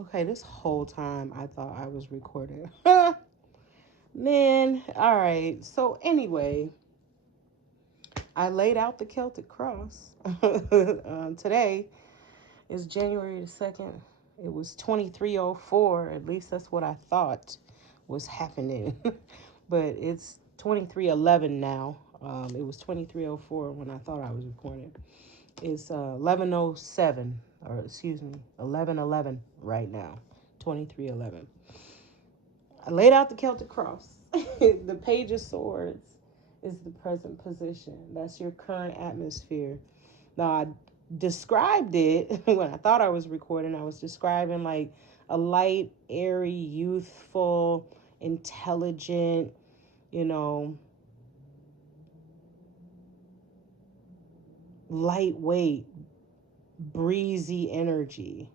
Okay, this whole time I thought I was recording. Man, all right. So, anyway, I laid out the Celtic cross. Today is January the 2nd. It was 2304. At least that's what I thought was happening. But it's 2311 now. It was 2304 when I thought I was recording. It's 1107, or excuse me, 1111 right now. 2311. I laid out the Celtic cross. The Page of Swords is the present position. That's your current atmosphere. Now, I described it when I thought I was recording. I was describing like a light, airy, youthful, intelligent, you know, lightweight, breezy energy.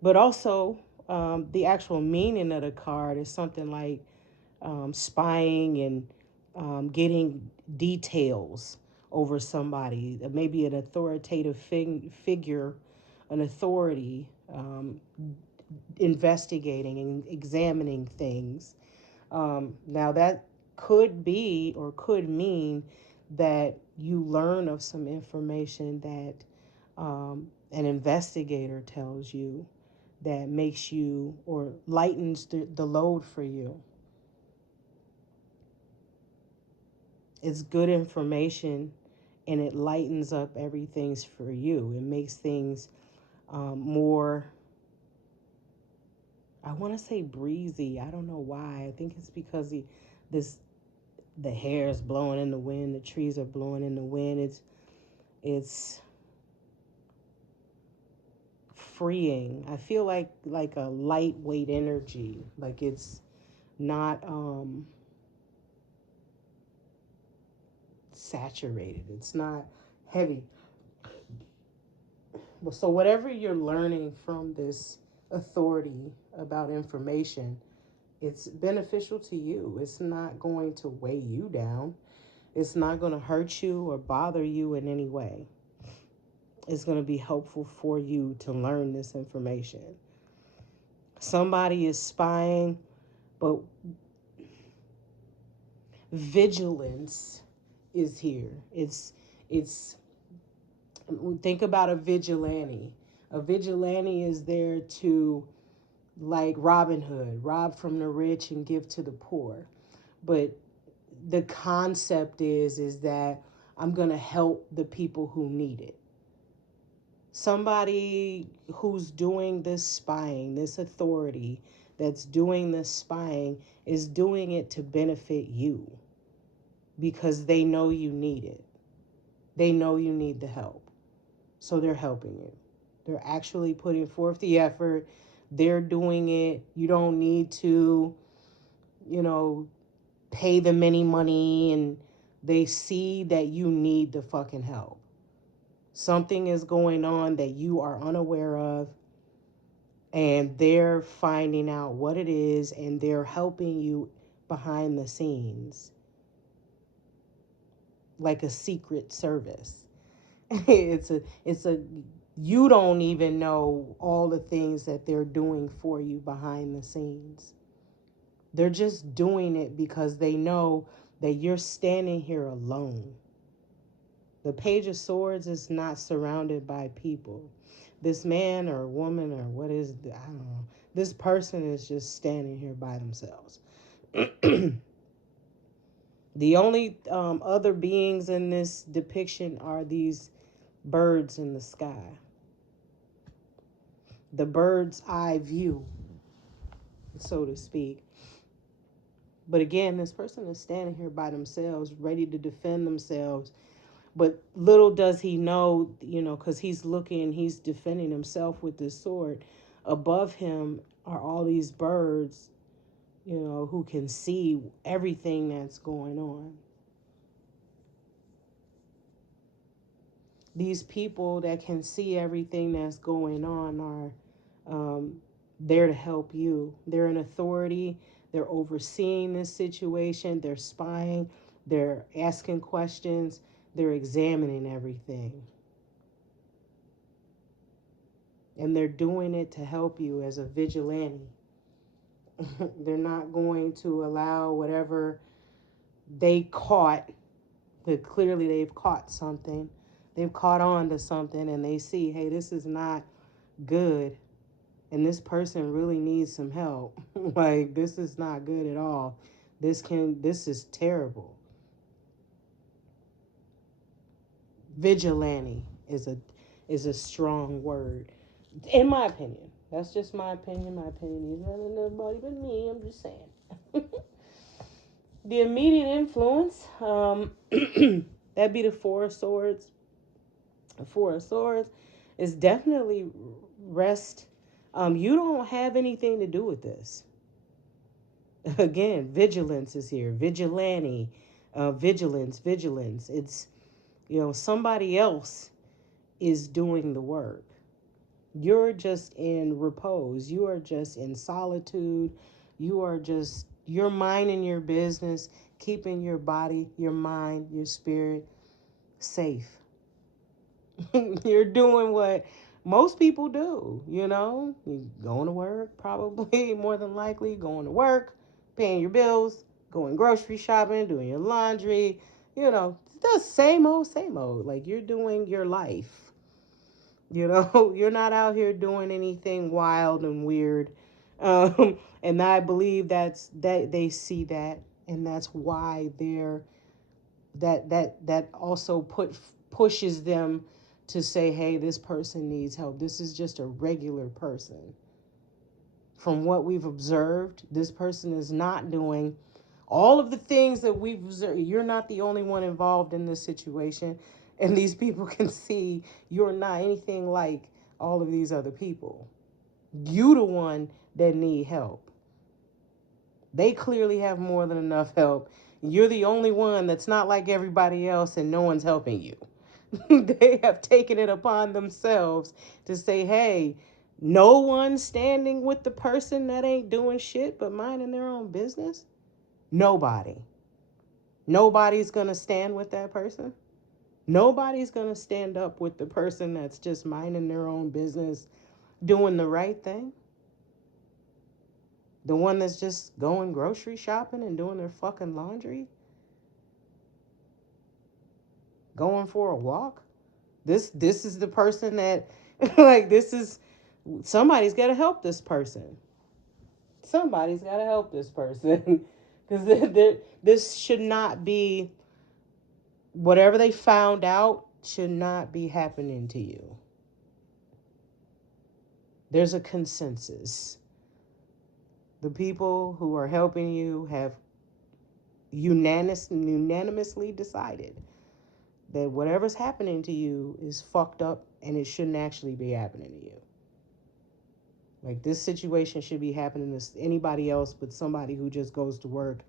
But also, the actual meaning of the card is something like spying and getting details over somebody, maybe an authoritative figure, an authority, investigating and examining things. Now, that could be or could mean that you learn of some information that an investigator tells you that makes you or lightens the load for you. It's good information and it lightens up everything's for you. It makes things more, I want to say breezy. I don't know why. I think it's because this the hair is blowing in the wind, the trees are blowing in the wind. It's freeing. I feel like a lightweight energy. Like it's not saturated. It's not heavy. So whatever you're learning from this authority about information, it's beneficial to you. It's not going to weigh you down. It's not going to hurt you or bother you in any way. It's going to be helpful for you to learn this information. Somebody is spying, but vigilance is here. It's think about a vigilante. A vigilante is there to, like Robin Hood, rob from the rich and give to the poor. But the concept is that I'm going to help the people who need it. Somebody who's doing this spying, this authority that's doing this spying, is doing it to benefit you because they know you need it. They know you need the help. So they're helping you. They're actually putting forth the effort. They're doing it. You don't need to, you know, pay them any money, and they see that you need the fucking help. Something is going on that you are unaware of, and they're finding out what it is, and they're helping you behind the scenes like a secret service. it's a you don't even know all the things that they're doing for you behind the scenes. They're just doing it because they know that you're standing here alone. The Page of Swords is not surrounded by people. This man or woman or what is, I don't know. This person is just standing here by themselves. The only other beings in this depiction are these birds in the sky. The bird's eye view, so to speak. But again, this person is standing here by themselves, ready to defend themselves. But little does he know, because he's looking, he's defending himself with this sword. Above him are all these birds, who can see everything that's going on. These people that can see everything that's going on are there to help you. They're an authority. They're overseeing this situation. They're spying. They're asking questions. They're examining everything. And they're doing it to help you as a vigilante. They're not going to allow whatever they caught, that clearly they've caught something. They've caught on to something and they see, hey, this is not good. And this person really needs some help. Like, this is not good at all. This is terrible. Vigilante is a strong word, in my opinion. That's just my opinion. My opinion is not nobody but me. I'm just saying. The immediate influence, that'd be the Four of Swords. The Four of Swords is definitely rest. You don't have anything to do with this. Again, vigilance is here. Vigilante, vigilance. It's, somebody else is doing the work. You're just in repose. You are just in solitude. You're minding your business, keeping your body, your mind, your spirit safe. You're doing what most people do, You're going to work, probably, more than likely, going to work, paying your bills, going grocery shopping, doing your laundry, the same old, same old. Like, you're doing your life. You're not out here doing anything wild and weird. And I believe that they see that, and that's why that also pushes them to say, hey, this person needs help. This is just a regular person. From what we've observed, this person is not doing all of the things that we've observed. You're not the only one involved in this situation. And these people can see you're not anything like all of these other people. You the one that need help. They clearly have more than enough help. You're the only one that's not like everybody else and no one's helping you. They have taken it upon themselves to say, hey, no one's standing with the person that ain't doing shit but minding their own business. Nobody. Nobody's going to stand with that person. Nobody's going to stand up with the person that's just minding their own business, doing the right thing. The one that's just going grocery shopping and doing their fucking laundry. Going for a walk. This is the person that, like, somebody's got to help this person. Somebody's got to help this person. Because this should not be, whatever they found out should not be happening to you. There's a consensus. The people who are helping you have unanimously decided that whatever's happening to you is fucked up and it shouldn't actually be happening to you. Like, this situation should be happening to anybody else but somebody who just goes to work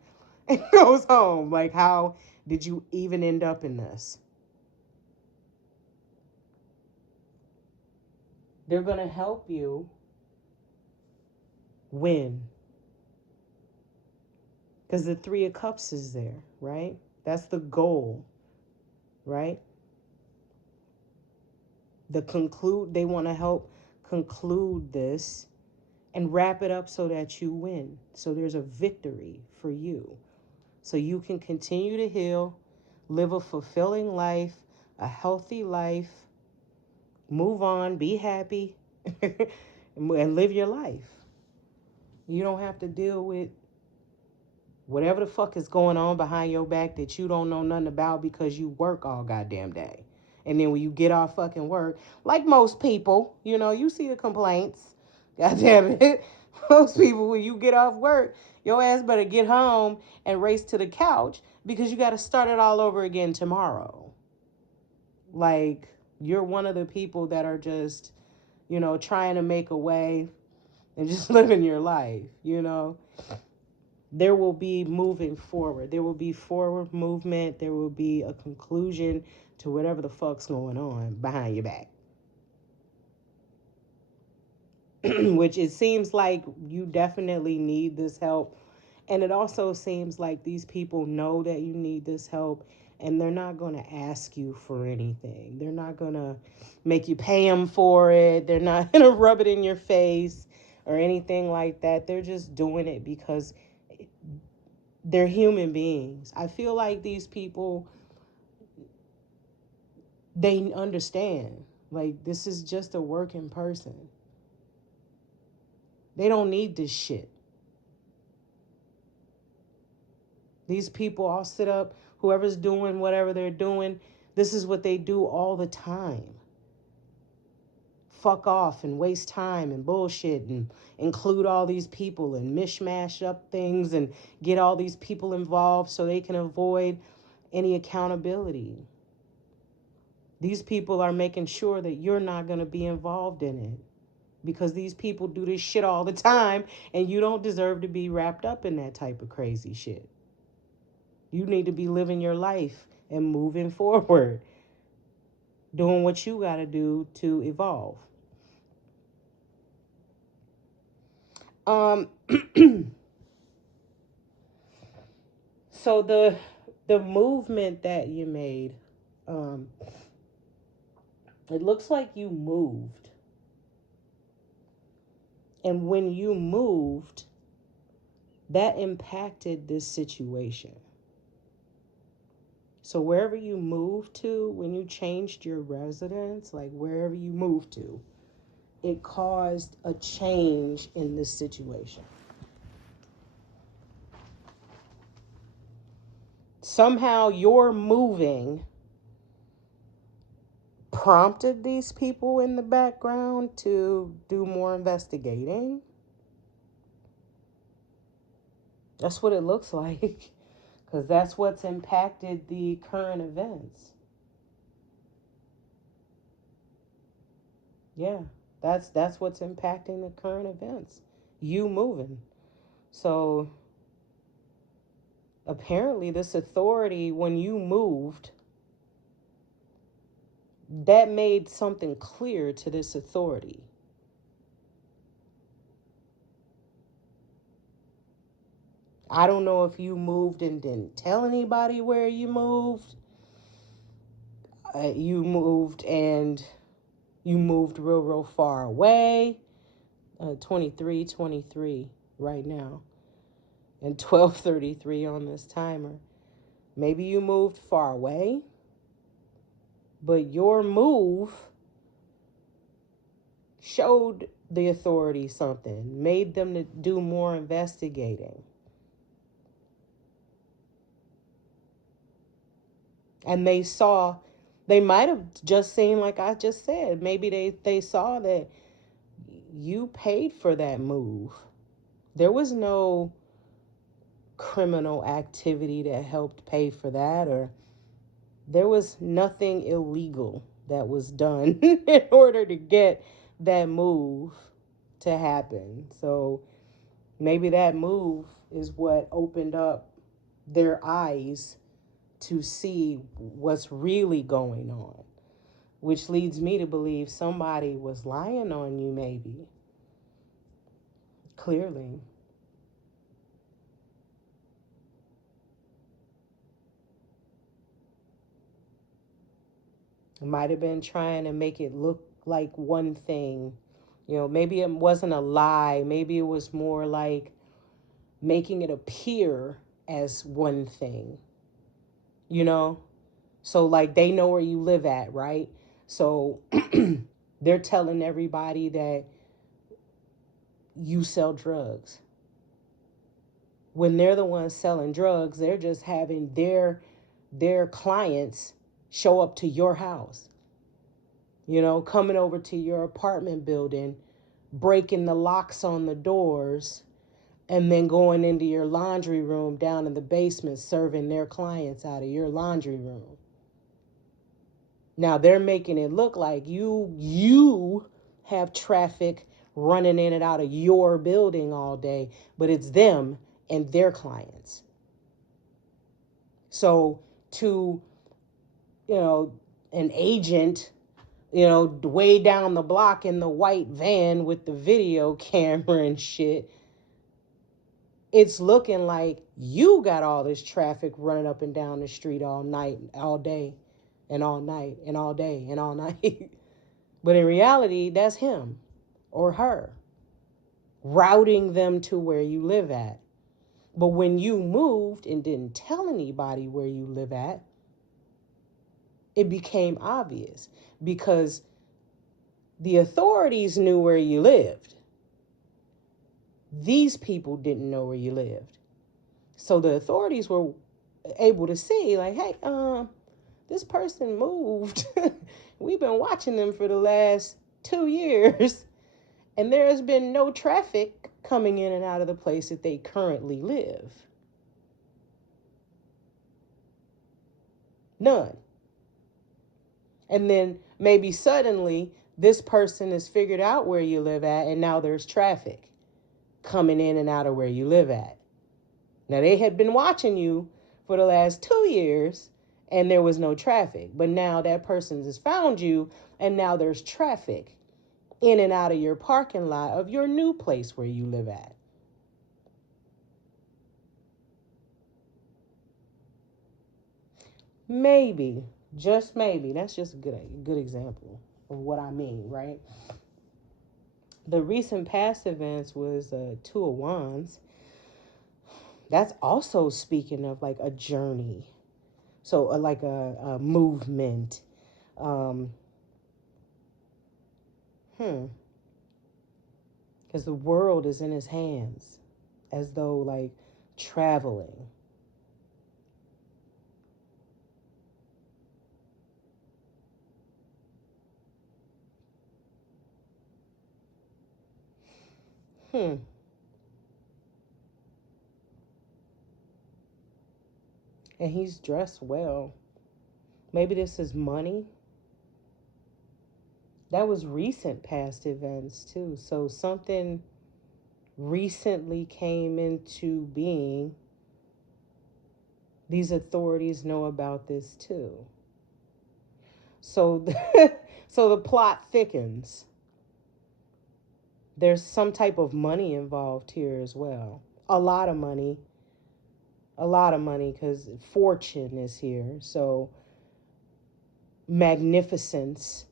and goes home. Like, how did you even end up in this? They're going to help you win. Because the Three of Cups is there, right? That's the goal, right? They want to help conclude this and wrap it up so that you win. So there's a victory for you. So you can continue to heal, live a fulfilling life, a healthy life, move on, be happy, and live your life. You don't have to deal with whatever the fuck is going on behind your back that you don't know nothing about because you work all goddamn day. And then when you get off fucking work, like most people, you see the complaints. God damn it. Most people, when you get off work, your ass better get home and race to the couch because you got to start it all over again tomorrow. Like, you're one of the people that are just, trying to make a way and just living your life, There will be moving forward. There will be forward movement. There will be a conclusion to whatever the fuck's going on behind your back. Which it seems like you definitely need this help. And it also seems like these people know that you need this help and they're not going to ask you for anything. They're not going to make you pay them for it. They're not going to rub it in your face or anything like that. They're just doing it because they're human beings. I feel like these people, they understand. Like, this is just a working person. They don't need this shit. These people all sit up, whoever's doing whatever they're doing, this is what they do all the time. Fuck off and waste time and bullshit and include all these people and mishmash up things and get all these people involved so they can avoid any accountability. These people are making sure that you're not going to be involved in it because these people do this shit all the time and you don't deserve to be wrapped up in that type of crazy shit. You need to be living your life and moving forward, doing what you got to do to evolve. So the movement that you made, it looks like you moved. And when you moved, that impacted this situation. So wherever you moved to, when you changed your residence, like wherever you moved to, it caused a change in this situation. Somehow your moving prompted these people in the background to do more investigating. That's what it looks like, because that's what's impacted the current events. Yeah, that's what's impacting the current events. You moving. So apparently this authority, when you moved, that made something clear to this authority. I don't know if you moved and didn't tell anybody where you moved. You moved and you moved real far away. 23:23 right now. And 12:33 on this timer. Maybe you moved far away, but your move showed the authority something, made them to do more investigating. And they might have just seen, like I just said, maybe they saw that you paid for that move. There was no criminal activity that helped pay for that, or there was nothing illegal that was done in order to get that move to happen. So maybe that move is what opened up their eyes to see what's really going on, which leads me to believe somebody was lying on you, maybe. Clearly. Might have been trying to make it look like one thing. Maybe it wasn't a lie. Maybe it was more like making it appear as one thing. So like they know where you live at, right? So they're telling everybody that you sell drugs. When they're the ones selling drugs, they're just having their clients show up to your house. Coming over to your apartment building, breaking the locks on the doors, and then going into your laundry room down in the basement, serving their clients out of your laundry room. Now they're making it look like you have traffic running in and out of your building all day, but it's them and their clients. So to, an agent, way down the block in the white van with the video camera and shit, it's looking like you got all this traffic running up and down the street all night, all day, and all night, and all day, and all night. But in reality, that's him or her routing them to where you live at. But when you moved and didn't tell anybody where you live at, it became obvious because the authorities knew where you lived. These people didn't know where you lived. So the authorities were able to see, like, hey, this person moved. We've been watching them for the last 2 years, and there has been no traffic coming in and out of the place that they currently live. None. And then maybe suddenly this person has figured out where you live at, and now there's traffic coming in and out of where you live at. Now, they had been watching you for the last 2 years, and there was no traffic. But now that person has found you, and now there's traffic in and out of your parking lot of your new place where you live at. Maybe, just maybe, that's just a good example of what I mean, right? The recent past events was Two of Wands. That's also speaking of like a journey. So like a movement. Um, Because the world is in his hands, as though like traveling. Hmm. And he's dressed well. Maybe this is money. That was recent past events too. So something recently came into being. These authorities know about this too. So, so the plot thickens. There's some type of money involved here as well. A lot of money. A lot of money because fortune is here. So, magnificence,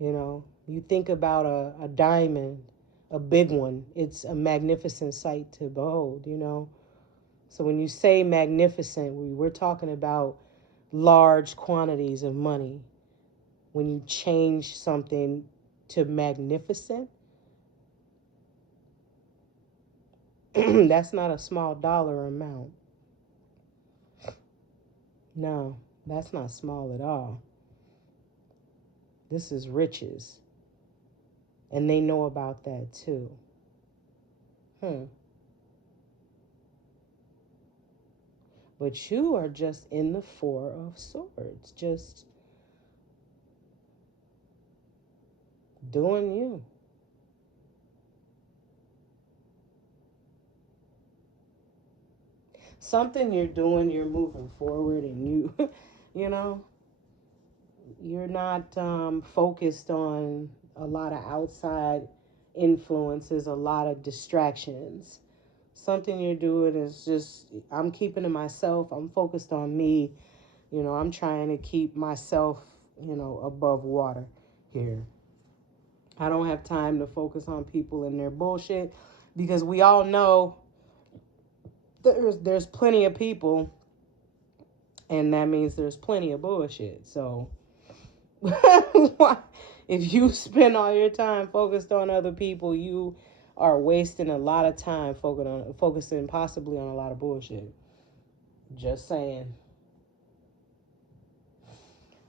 you think about a diamond, a big one, it's a magnificent sight to behold. So, when you say magnificent, we're talking about large quantities of money. When you change something to magnificent, that's not a small dollar amount. No, that's not small at all. This is riches. And they know about that too. Hmm. But you are just in the Four of Swords, just doing you. Something you're doing, you're moving forward, and you know, you're not focused on a lot of outside influences, a lot of distractions. Something you're doing is just, I'm keeping to myself, I'm focused on me. I'm trying to keep myself, above water here. I don't have time to focus on people and their bullshit because we all know there's plenty of people, and that means there's plenty of bullshit. So if you spend all your time focused on other people, you are wasting a lot of time focusing possibly on a lot of bullshit. Just saying.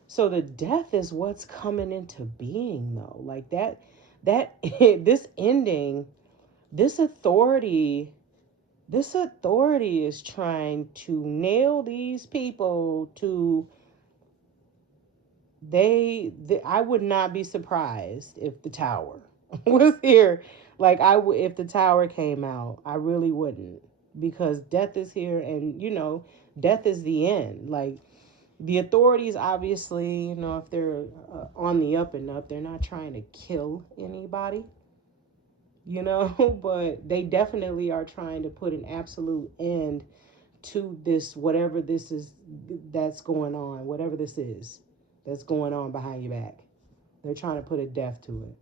So the death is what's coming into being though. Like that this ending, this authority this authority is trying to nail these people to I would not be surprised if the tower was here. Like if the tower came out, I really wouldn't, because death is here, and death is the end. Like the authorities, obviously, if they're on the up and up, they're not trying to kill anybody. you know, but they definitely are trying to put an absolute end to this, whatever this is that's going on, whatever this is that's going on behind your back. They're trying to put a death to it.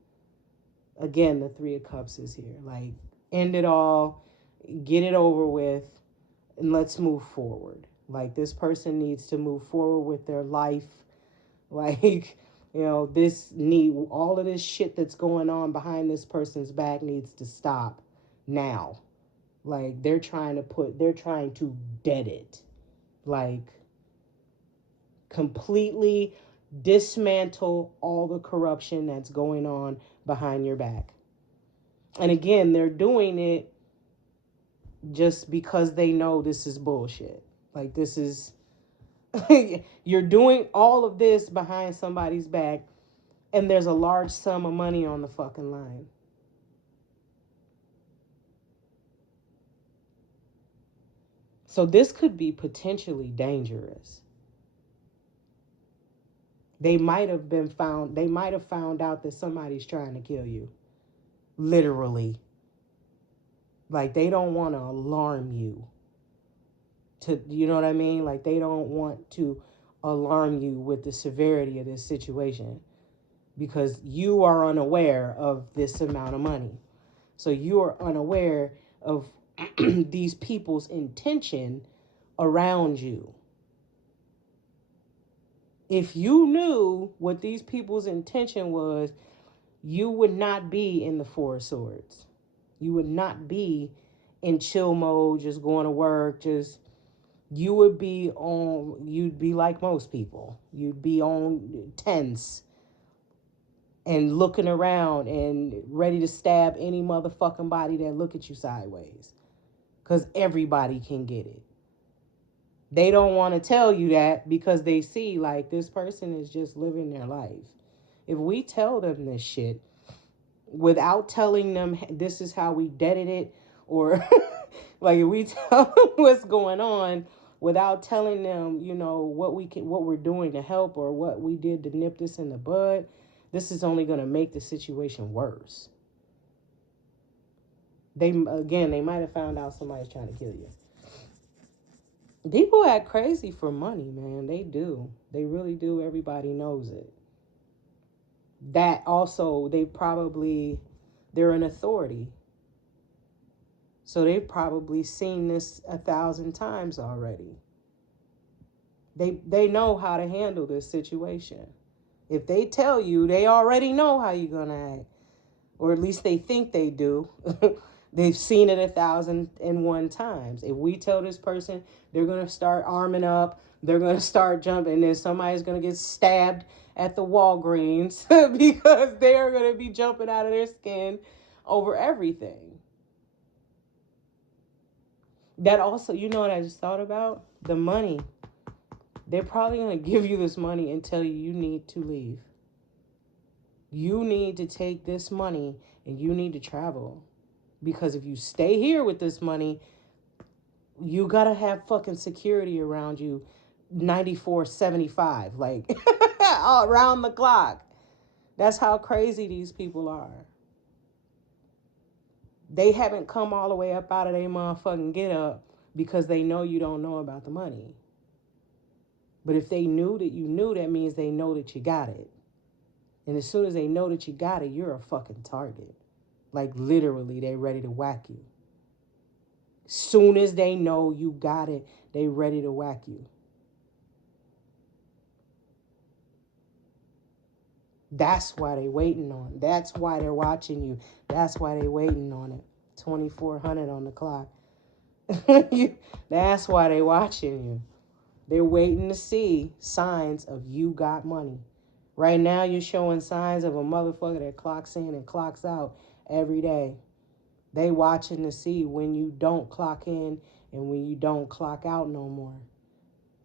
Again, the Three of Cups is here. Like, end it all, get it over with, and let's move forward. Like, this person needs to move forward with their life. Like, this need, all of this shit that's going on behind this person's back needs to stop now. Like, they're trying to dead it. Like, completely dismantle all the corruption that's going on behind your back. And again, they're doing it just because they know this is bullshit. Like, this is, you're doing all of this behind somebody's back, and there's a large sum of money on the fucking line. So this could be potentially dangerous. They might have found out that somebody's trying to kill you. Literally. Like, they don't want to alarm you. You know what I mean? Like, they don't want to alarm you with the severity of this situation because you are unaware of this amount of money. So you are unaware of these people's intention around you. If you knew what these people's intention was, you would not be in the Four of Swords. You would not be in chill mode, just going to work, you'd be like most people. You'd be on tense and looking around and ready to stab any motherfucking body that look at you sideways. Because everybody can get it. They don't want to tell you that because they see like this person is just living their life. If we tell them this shit without telling them this is how we deaded it, or like if we tell them what's going on without telling them, what we're doing to help or what we did to nip this in the bud, this is only going to make the situation worse. They might have found out somebody's trying to kill you. People act crazy for money, man. They do. They really do. Everybody knows it. That also, they're an authority. So they've probably seen this 1,000 times already. They know how to handle this situation. If they tell you, they already know how you're going to act. Or at least they think they do. They've seen it 1,001 times. If we tell this person they're going to start arming up, they're going to start jumping, and then somebody's going to get stabbed at the Walgreens because they're going to be jumping out of their skin over everything. That also, you know what I just thought about? The money. They're probably going to give you this money and tell you need to leave. You need to take this money and you need to travel. Because if you stay here with this money, you got to have fucking security around you 94/75, like around the clock. That's how crazy these people are. They haven't come all the way up out of their motherfucking get up because they know you don't know about the money. But if they knew that you knew, that means they know that you got it. And as soon as they know that you got it, you're a fucking target. Like, literally, they're ready to whack you. Soon as they know you got it, they ready to whack you. That's why they waiting on it. That's why they're watching you. That's why they waiting on it. 2400 on the clock. That's why they watching you. They're waiting to see signs of you got money. Right now, you're showing signs of a motherfucker that clocks in and clocks out every day. They watching to see when you don't clock in and when you don't clock out no more.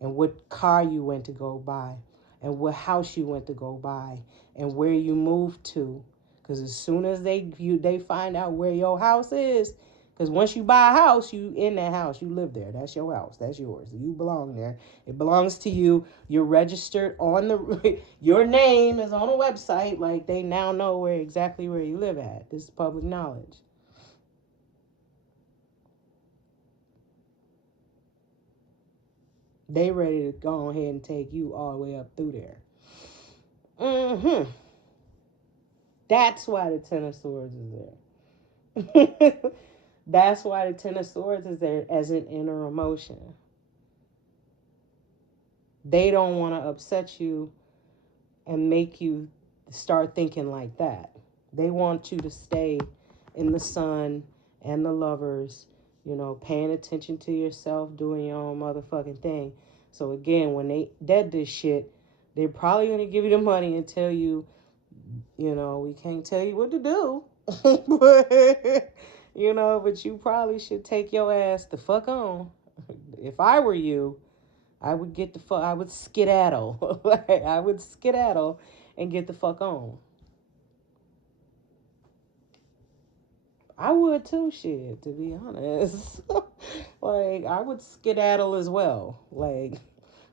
And what car you went to go buy. And what house you went to go buy. And where you moved to. Because as soon as they find out where your house is, Because once you buy a house, you in that house. You live there. That's your house. That's yours. You belong there. It belongs to you. You're registered on the... Your name is on a website. Like, they now know exactly where you live at. This is public knowledge. They ready to go ahead and take you all the way up through there. That's why the Ten of Swords is there. That's why the Ten of Swords is there as an inner emotion. They don't want to upset you and make you start thinking like that. They want you to stay in the sun and the lovers, paying attention to yourself, doing your own motherfucking thing. So again, when they dead this shit, they're probably going to give you the money and tell you, we can't tell you what to do. But you probably should take your ass the fuck on. If I were you, I would skedaddle. I would skedaddle and get the fuck on. I would too, shit, to be honest. Like, I would skedaddle as well. Like,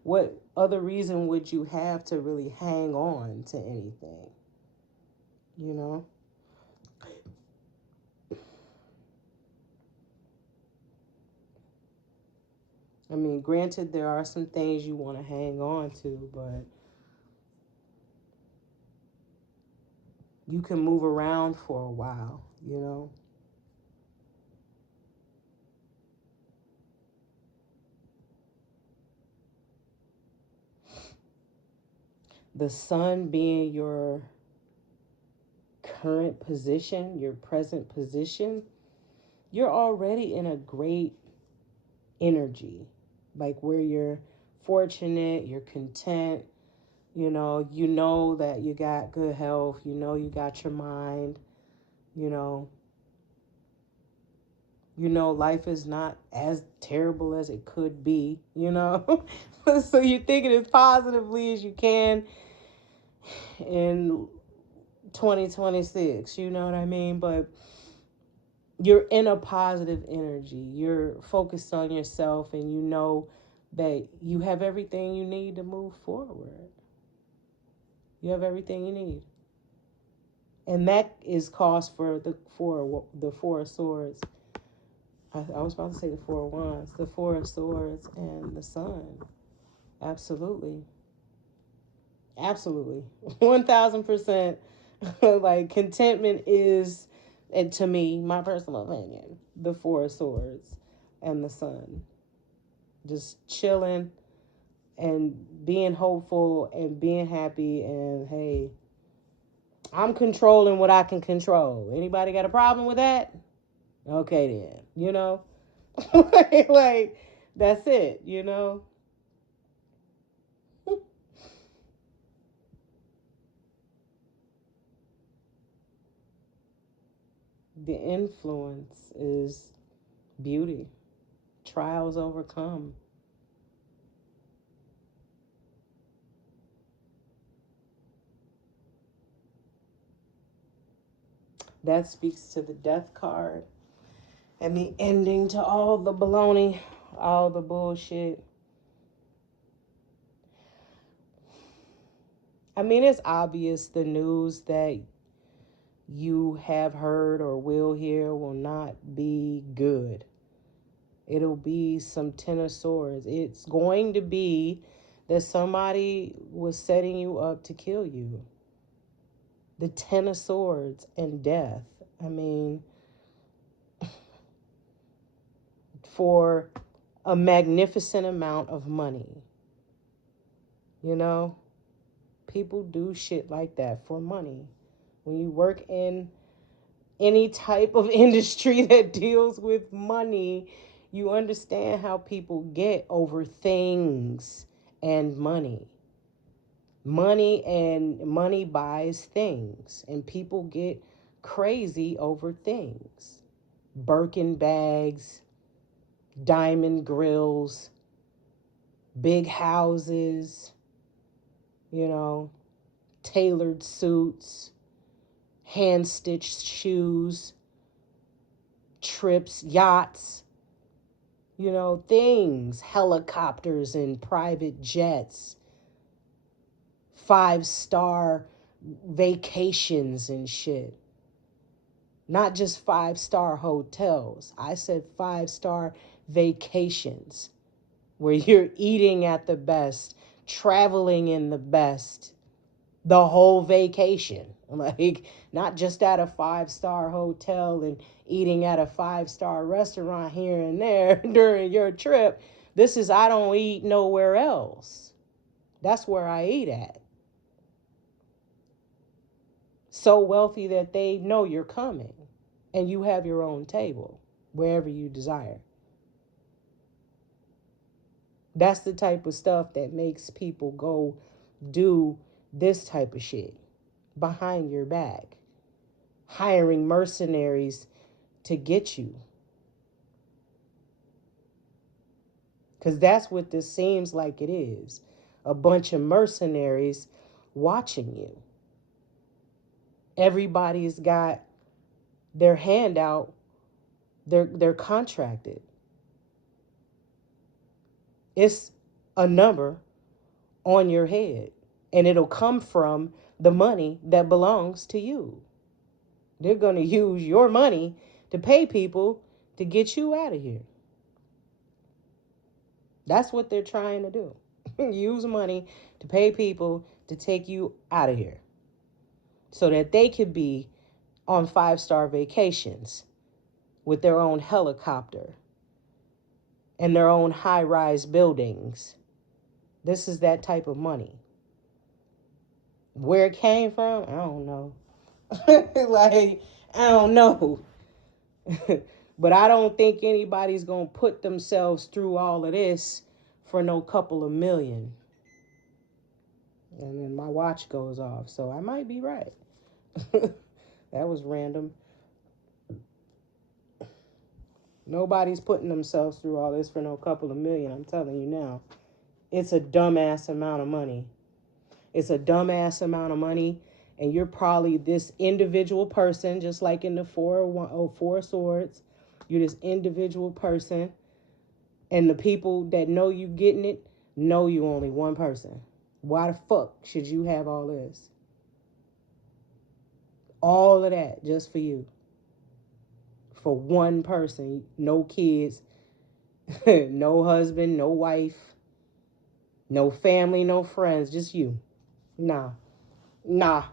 what other reason would you have to really hang on to anything? You know? I mean, granted, there are some things you want to hang on to, but you can move around for a while. The sun being your current position, your present position, you're already in a great energy, like where you're fortunate, you're content, you know that you got good health, you got your mind, you know, life is not as terrible as it could be. So you're thinking as positively as you can in 2026, you know what I mean? But you're in a positive energy. You're focused on yourself and you know that you have everything you need to move forward. You have everything you need. And that is cause for the Four of Swords. I was about to say the Four of Wands, the Four of Swords and the Sun. Absolutely. Absolutely. 1000%. Like, contentment is, and to me, my personal opinion, the Four of Swords and the Sun. Just chilling and being hopeful and being happy, and hey, I'm controlling what I can control. Anybody got a problem with that? Okay then, like, that's it. The influence is beauty. Trials overcome. That speaks to the death card and the ending to all the baloney, all the bullshit. I mean, it's obvious the news that you have heard or will hear will not be good. It'll be some Ten of Swords. It's going to be that somebody was setting you up to kill you. The Ten of Swords and death. I mean, for a magnificent amount of money. People do shit like that for money. When you work in any type of industry that deals with money, you understand how people get over things and money. Money buys things, and people get crazy over things. Birkin bags, diamond grills, big houses, tailored suits, hand-stitched shoes, trips, yachts, things, helicopters and private jets, 5-star vacations and shit. Not just 5-star hotels. I said 5-star vacations where you're eating at the best, traveling in the best, the whole vacation. Like, not just at a 5-star hotel and eating at a 5-star restaurant here and there during your trip. This is, I don't eat nowhere else. That's where I eat at. So wealthy that they know you're coming and you have your own table wherever you desire. That's the type of stuff that makes people go do this type of shit behind your back, hiring mercenaries to get you. Because that's what this seems like it is. A bunch of mercenaries watching you. Everybody's got their hand out. They're contracted. It's a number on your head, and it'll come from the money that belongs to you. They're going to use your money to pay people to get you out of here. That's what they're trying to do. Use money to pay people to take you out of here so that they could be on 5-star vacations with their own helicopter and their own high-rise buildings. This is that type of money. Where it came from, I don't know. Like, I don't know. But I don't think anybody's going to put themselves through all of this for no couple of million. And then my watch goes off, so I might be right. That was random. Nobody's putting themselves through all this for no couple of million, I'm telling you now. It's a dumbass amount of money. It's a dumbass amount of money, and you're probably this individual person, just like in the Four Swords. You're this individual person, and the people that know you getting it know you only one person. Why the fuck should you have all this? All of that just for you. For one person. No kids, no husband, no wife, no family, no friends, just you. Nah. Nah.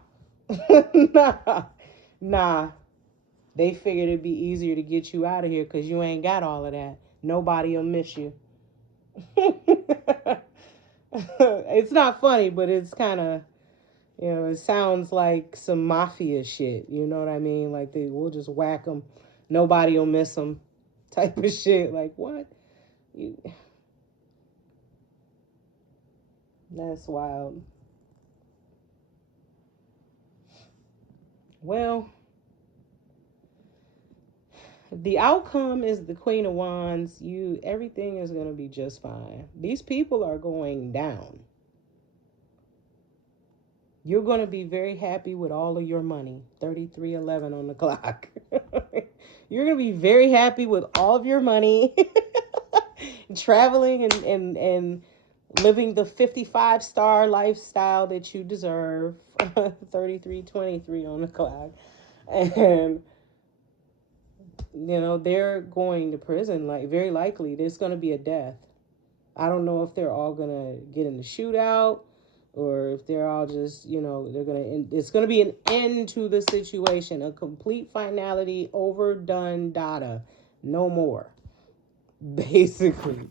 They figured it'd be easier to get you out of here because you ain't got all of that. Nobody will miss you. It's not funny, but it's kind of, it sounds like some mafia shit. You know what I mean? Like, we'll just whack them. Nobody will miss them type of shit. Like, what? That's wild. Well, the outcome is the Queen of Wands. Everything is going to be just fine. These people are going down. You're going to be very happy with all of your money. 33:11 on the clock. You're going to be very happy with all of your money. Traveling and living the 55-star lifestyle that you deserve. 33:23 on the clock. And they're going to prison. Like, very likely there's going to be a death. I don't know if they're all going to get in the shootout or if they're all just, it's going to be an end to the situation, a complete finality, overdone data, no more, basically.